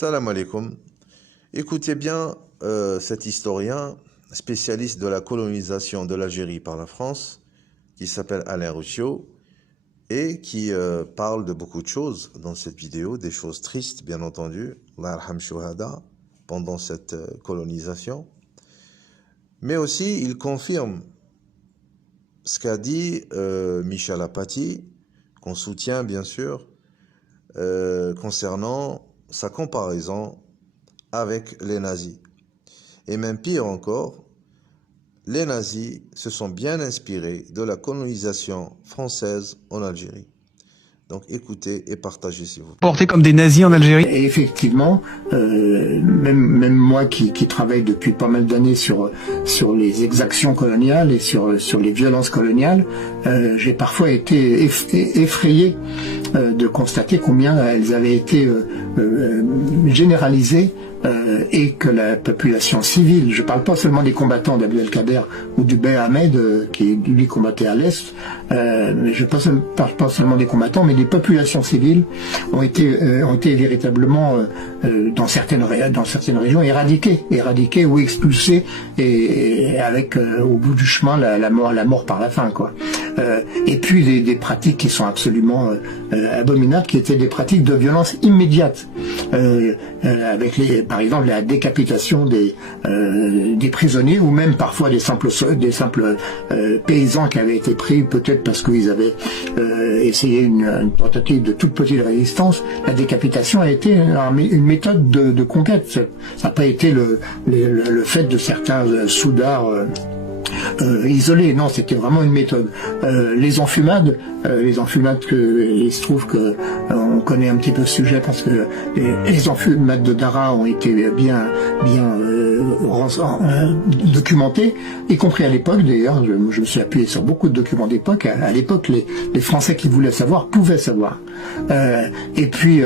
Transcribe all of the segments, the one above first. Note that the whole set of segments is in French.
Salam alaikum. Écoutez bien cet historien, spécialiste de la colonisation de l'Algérie par la France, qui s'appelle Alain Rouchiot, et qui parle de beaucoup de choses dans cette vidéo, des choses tristes, bien entendu, Allah yarham shuhada, pendant cette colonisation. Mais aussi, il confirme ce qu'a dit Michel Apathy, qu'on soutient bien sûr, concernant sa comparaison avec les nazis. Et même pire encore, les nazis se sont bien inspirés de la colonisation française en Algérie. Donc écoutez et partagez s'il vous plaît. Portés comme des nazis en Algérie. Et effectivement, même moi qui travaille depuis pas mal d'années sur les exactions coloniales et sur les violences coloniales, j'ai parfois été effrayé de constater combien elles avaient été généralisées et que la population civile, je ne parle pas seulement des combattants d'Abdelkader ou du Bey Ahmed qui lui combattait à l'Est, mais je ne parle pas seulement des combattants, mais des populations civiles ont été véritablement dans certaines régions éradiquées ou expulsées, et avec au bout du chemin la mort par la faim, quoi. Et puis des pratiques qui sont absolument abominables, qui étaient des pratiques de violence immédiate, avec par exemple la décapitation des prisonniers, ou même parfois des simples paysans qui avaient été pris peut-être parce qu'ils avaient essayé une tentative de toute petite résistance. La décapitation a été une méthode de conquête. Ça n'a pas été le fait de certains soudards isolés, non, c'était vraiment une méthode. Les enfumades, il se trouve que on connaît un petit peu ce sujet parce que les enfumades de Dara ont été bien documentées, y compris à l'époque d'ailleurs. Je me suis appuyé sur beaucoup de documents d'époque. À l'époque, les Français qui voulaient savoir pouvaient savoir. Et puis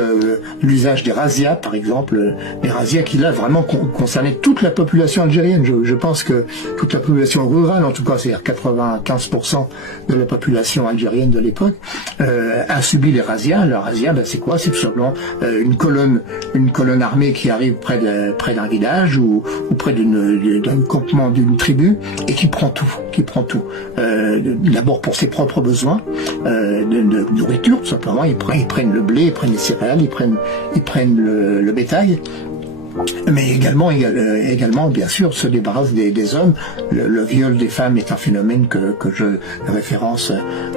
l'usage des razzias, par exemple, les razzias qui là vraiment concernaient toute la population algérienne. Je pense que toute la population rurale, en tout cas, c'est-à-dire 95% de la population algérienne de l'époque, a subi les razzias. Le razzia, c'est quoi? C'est tout simplement une colonne armée qui arrive près d'un village ou près d'un campement d'une tribu et qui prend tout. D'abord pour ses propres besoins de nourriture, tout simplement. Ils prennent le blé, ils prennent les céréales, ils prennent le bétail. Mais également, bien sûr, se débarrasse des hommes. Le viol des femmes est un phénomène que je référence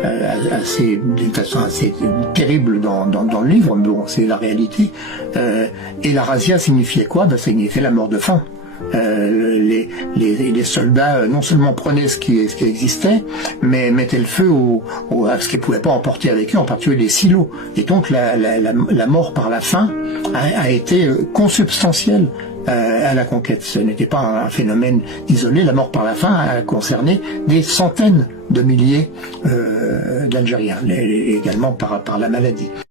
d'une façon assez terrible dans le livre, mais bon, c'est la réalité. Et la razzia signifiait quoi? Ça signifiait la mort de faim. Les soldats non seulement prenaient ce qui existait, mais mettaient le feu à ce qu'ils ne pouvaient pas emporter avec eux, en particulier les silos. Et donc la mort par la faim a été consubstantielle à la conquête. Ce n'était pas un phénomène isolé. La mort par la faim a concerné des centaines de milliers d'Algériens, également par la maladie.